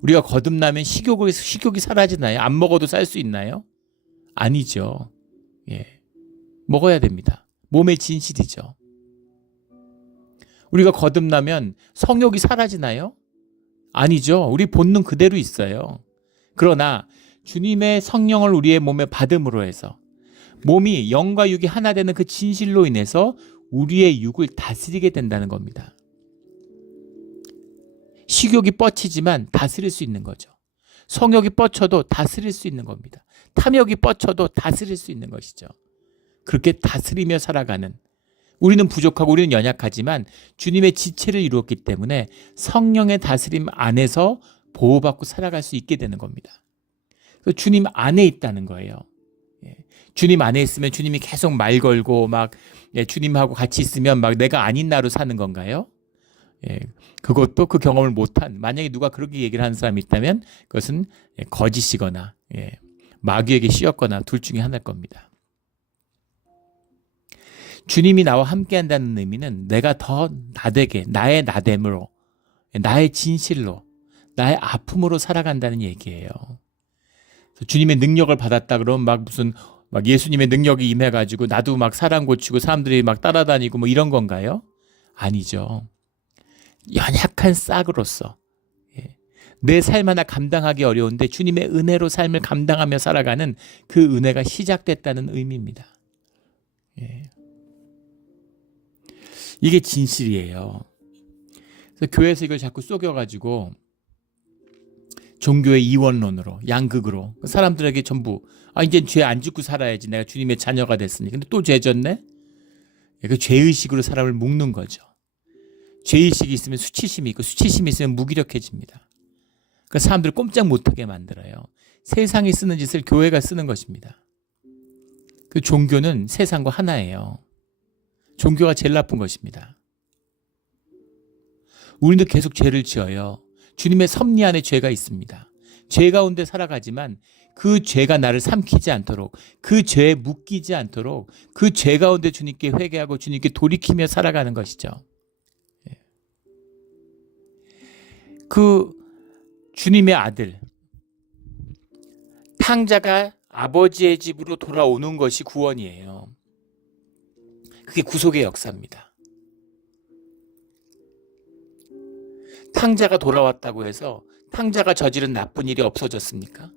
우리가 거듭나면 식욕이 사라지나요? 안 먹어도 살 수 있나요? 아니죠. 먹어야 됩니다. 몸의 진실이죠. 우리가 거듭나면 성욕이 사라지나요? 아니죠. 우리 본능 그대로 있어요. 그러나 주님의 성령을 우리의 몸에 받음으로 해서 몸이 영과 육이 하나 되는 그 진실로 인해서 우리의 육을 다스리게 된다는 겁니다. 식욕이 뻗치지만 다스릴 수 있는 거죠. 성욕이 뻗쳐도 다스릴 수 있는 겁니다. 탐욕이 뻗쳐도 다스릴 수 있는 것이죠. 그렇게 다스리며 살아가는, 우리는 부족하고 우리는 연약하지만 주님의 지체를 이루었기 때문에 성령의 다스림 안에서 보호받고 살아갈 수 있게 되는 겁니다. 그래서 주님 안에 있다는 거예요. 주님 안에 있으면 주님이 계속 말 걸고 막 주님하고 같이 있으면 막 내가 아닌 나로 사는 건가요? 그것도 그 경험을 못한, 만약에 누가 그렇게 얘기를 하는 사람이 있다면 그것은 거짓이거나 마귀에게 씌었거나 둘 중에 하나일 겁니다. 주님이 나와 함께 한다는 의미는 내가 더 나되게, 나의 나됨으로, 나의 진실로, 나의 아픔으로 살아간다는 얘기예요. 주님의 능력을 받았다 그러면 막 예수님의 능력이 임해가지고 나도 막 사람 고치고 사람들이 막 따라다니고 뭐 이런 건가요? 아니죠. 연약한 싹으로서 내 삶 하나 감당하기 어려운데 주님의 은혜로 삶을 감당하며 살아가는 그 은혜가 시작됐다는 의미입니다. 이게 진실이에요. 그래서 교회에서 이걸 자꾸 속여가지고 종교의 이원론으로, 양극으로 사람들에게 전부 이제 죄 안 짓고 살아야지, 내가 주님의 자녀가 됐으니. 근데 또 죄 졌네? 그 죄의식으로 사람을 묶는 거죠. 죄의식이 있으면 수치심이 있고 수치심이 있으면 무기력해집니다. 그 사람들을 꼼짝 못하게 만들어요. 세상이 쓰는 짓을 교회가 쓰는 것입니다. 그 종교는 세상과 하나예요. 종교가 제일 나쁜 것입니다. 우리도 계속 죄를 지어요. 주님의 섭리 안에 죄가 있습니다. 죄 가운데 살아가지만 그 죄가 나를 삼키지 않도록, 그 죄에 묶이지 않도록 그 죄 가운데 주님께 회개하고 주님께 돌이키며 살아가는 것이죠. 그 주님의 아들 탕자가 아버지의 집으로 돌아오는 것이 구원이에요. 그게 구속의 역사입니다. 탕자가 돌아왔다고 해서 탕자가 저지른 나쁜 일이 없어졌습니까?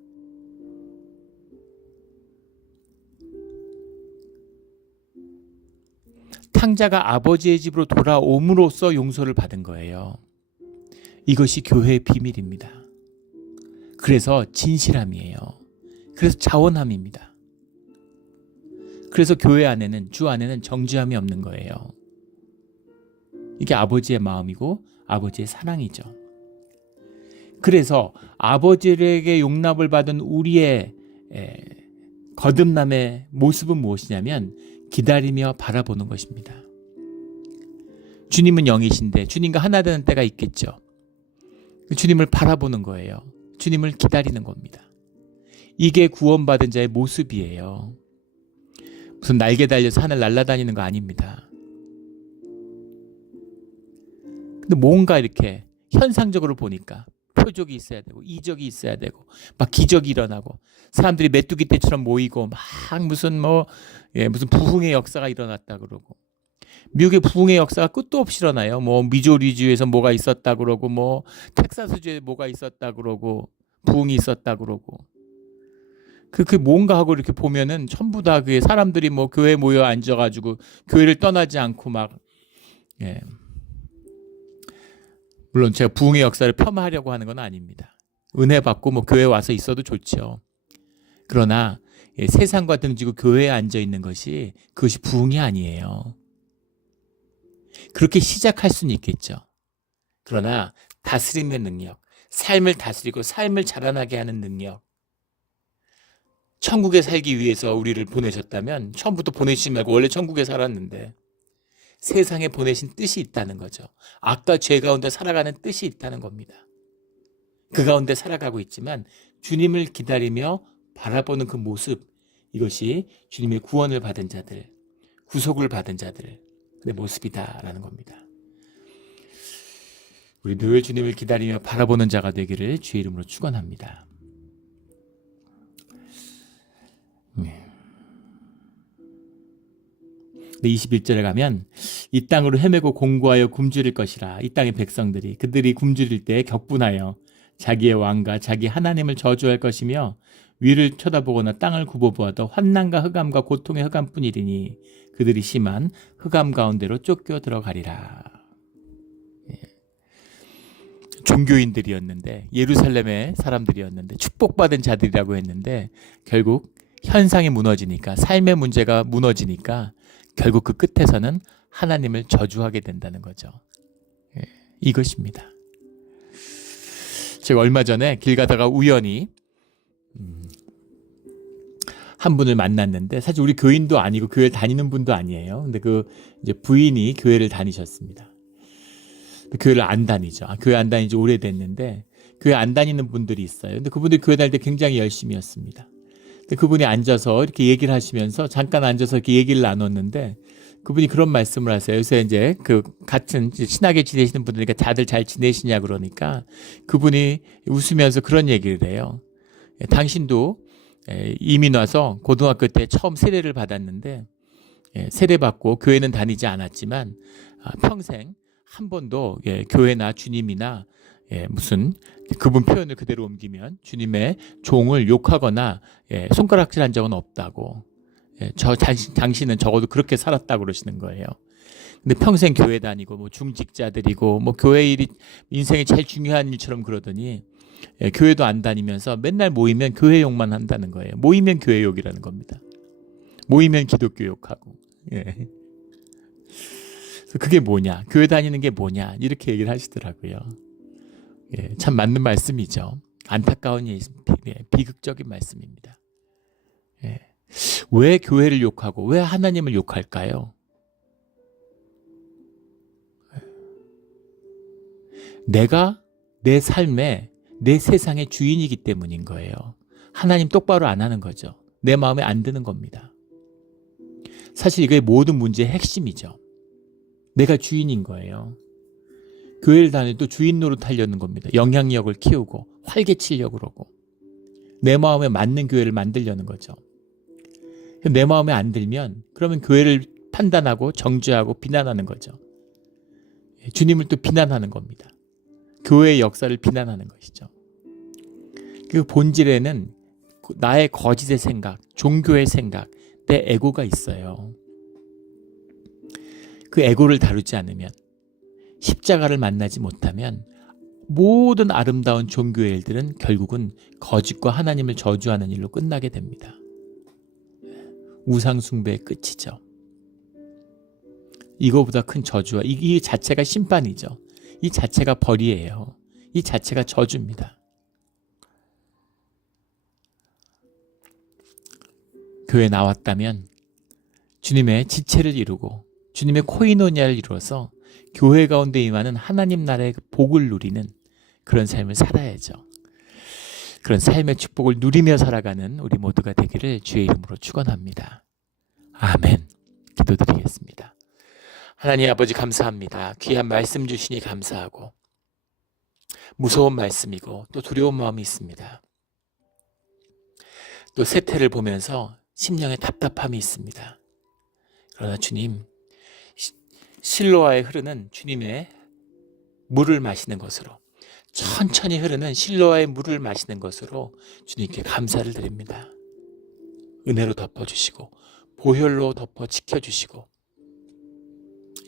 탕자가 아버지의 집으로 돌아옴으로써 용서를 받은 거예요. 이것이 교회의 비밀입니다. 그래서 진실함이에요. 그래서 자원함입니다. 그래서 교회 안에는, 주 안에는 정죄함이 없는 거예요. 이게 아버지의 마음이고 아버지의 사랑이죠. 그래서 아버지에게 용납을 받은 우리의 거듭남의 모습은 무엇이냐면 기다리며 바라보는 것입니다. 주님은 영이신데 주님과 하나 되는 때가 있겠죠. 주님을 바라보는 거예요. 주님을 기다리는 겁니다. 이게 구원받은 자의 모습이에요. 무슨 날개 달려서 하늘 날아다니는 거 아닙니다. 근데 뭔가 이렇게 현상적으로 보니까 표적이 있어야 되고 이적이 있어야 되고 막 기적이 일어나고 사람들이 메뚜기 떼처럼 모이고 막 무슨 부흥의 역사가 일어났다 그러고, 미국의 부흥의 역사가 끝도 없이 일어나요. 미조리주에서 뭐가 있었다 그러고 텍사스주에 뭐가 있었다 그러고 부흥이 있었다 그러고. 그 뭔가 하고 이렇게 보면은 전부 다 그 사람들이 뭐 교회 모여 앉아가지고 교회를 떠나지 않고 막, 예. 물론 제가 부흥의 역사를 폄하하려고 하는 건 아닙니다. 은혜 받고 뭐 교회 와서 있어도 좋죠. 그러나 세상과 등지고 교회에 앉아 있는 것이 그것이 부흥이 아니에요. 그렇게 시작할 수는 있겠죠. 그러나 다스림의 능력, 삶을 다스리고 삶을 자라나게 하는 능력, 천국에 살기 위해서 우리를 보내셨다면 처음부터 보내시지 말고 원래 천국에 살았는데 세상에 보내신 뜻이 있다는 거죠. 아까 죄 가운데 살아가는 뜻이 있다는 겁니다. 그 가운데 살아가고 있지만 주님을 기다리며 바라보는 그 모습, 이것이 주님의 구원을 받은 자들, 구속을 받은 자들의 모습이다라는 겁니다. 우리 늘 주님을 기다리며 바라보는 자가 되기를 주의 이름으로 축원합니다. 21절에 가면 이 땅으로 헤매고 공고하여 굶주릴 것이라. 이 땅의 백성들이 그들이 굶주릴 때 격분하여 자기의 왕과 자기 하나님을 저주할 것이며 위를 쳐다보거나 땅을 굽어보아도 환난과 흑암과 고통의 흑암뿐이리니 그들이 심한 흑암 가운데로 쫓겨 들어가리라. 종교인들이었는데, 예루살렘의 사람들이었는데, 축복받은 자들이라고 했는데 결국 현상이 무너지니까, 삶의 문제가 무너지니까 결국 그 끝에서는 하나님을 저주하게 된다는 거죠. 이것입니다. 제가 얼마 전에 길 가다가 우연히 한 분을 만났는데, 사실 우리 교인도 아니고 교회 다니는 분도 아니에요. 근데 그 이제 부인이 교회를 다니셨습니다. 교회를 안 다니죠. 교회 안 다니지 오래됐는데 교회 안 다니는 분들이 있어요. 근데 그분들이 교회 다닐 때 굉장히 열심히였습니다. 근데 그분이 앉아서 이렇게 얘기를 하시면서 잠깐 앉아서 이렇게 얘기를 나눴는데 그분이 그런 말씀을 하세요. 요새 이제 그 같은 친하게 지내시는 분들이니까 다들 잘 지내시냐 그러니까 그분이 웃으면서 그런 얘기를 해요. 당신도 이민 와서 고등학교 때 처음 세례를 받았는데 세례받고 교회는 다니지 않았지만 평생 한 번도 교회나 주님이나 무슨 그분 표현을 그대로 옮기면 주님의 종을 욕하거나 손가락질한 적은 없다고. 당신은 적어도 그렇게 살았다고 그러시는 거예요. 근데 평생 교회 다니고 뭐 중직자들이고 뭐 교회 일이 인생의 제일 중요한 일처럼 그러더니 교회도 안 다니면서 맨날 모이면 교회 욕만 한다는 거예요. 모이면 교회 욕이라는 겁니다. 모이면 기독교 욕하고. 그게 뭐냐? 교회 다니는 게 뭐냐? 이렇게 얘기를 하시더라고요. 참 맞는 말씀이죠. 안타까운 비극적인 말씀입니다. 왜 교회를 욕하고 왜 하나님을 욕할까요? 내가 내 삶에 내 세상의 주인이기 때문인 거예요. 하나님 똑바로 안 하는 거죠. 내 마음에 안 드는 겁니다. 사실 이게 모든 문제의 핵심이죠. 내가 주인인 거예요. 교회를 다녀도 주인 노릇하려는 겁니다. 영향력을 키우고 활개치려고 그러고 내 마음에 맞는 교회를 만들려는 거죠. 내 마음에 안 들면 그러면 교회를 판단하고 정죄하고 비난하는 거죠. 주님을 또 비난하는 겁니다. 교회의 역사를 비난하는 것이죠. 그 본질에는 나의 거짓의 생각, 종교의 생각, 내 에고가 있어요. 그 에고를 다루지 않으면, 십자가를 만나지 못하면 모든 아름다운 종교의 일들은 결국은 거짓과 하나님을 저주하는 일로 끝나게 됩니다. 우상숭배의 끝이죠. 이거보다 큰 저주와 이 자체가 심판이죠. 이 자체가 벌이에요. 이 자체가 저주입니다. 교회에 나왔다면 주님의 지체를 이루고 주님의 코이노니아를 이루어서 교회 가운데 임하는 하나님 나라의 복을 누리는 그런 삶을 살아야죠. 그런 삶의 축복을 누리며 살아가는 우리 모두가 되기를 주의 이름으로 축원합니다. 아멘. 기도드리겠습니다. 하나님 아버지 감사합니다. 귀한 말씀 주시니 감사하고 무서운 말씀이고 또 두려운 마음이 있습니다. 또 세태를 보면서 심령에 답답함이 있습니다. 그러나 주님, 실로아에 흐르는 주님의 물을 마시는 것으로 천천히 흐르는 실로와의 물을 마시는 것으로 주님께 감사를 드립니다. 은혜로 덮어주시고 보혈로 덮어 지켜주시고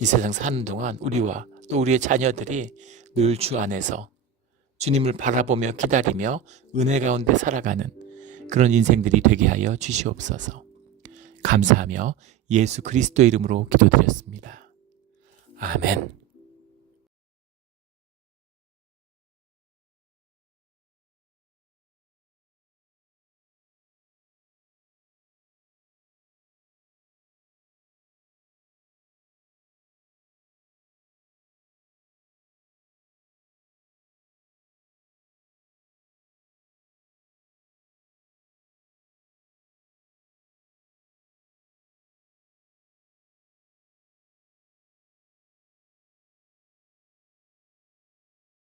이 세상 사는 동안 우리와 또 우리의 자녀들이 늘 주 안에서 주님을 바라보며 기다리며 은혜 가운데 살아가는 그런 인생들이 되게 하여 주시옵소서. 감사하며 예수 그리스도의 이름으로 기도드렸습니다. 아멘.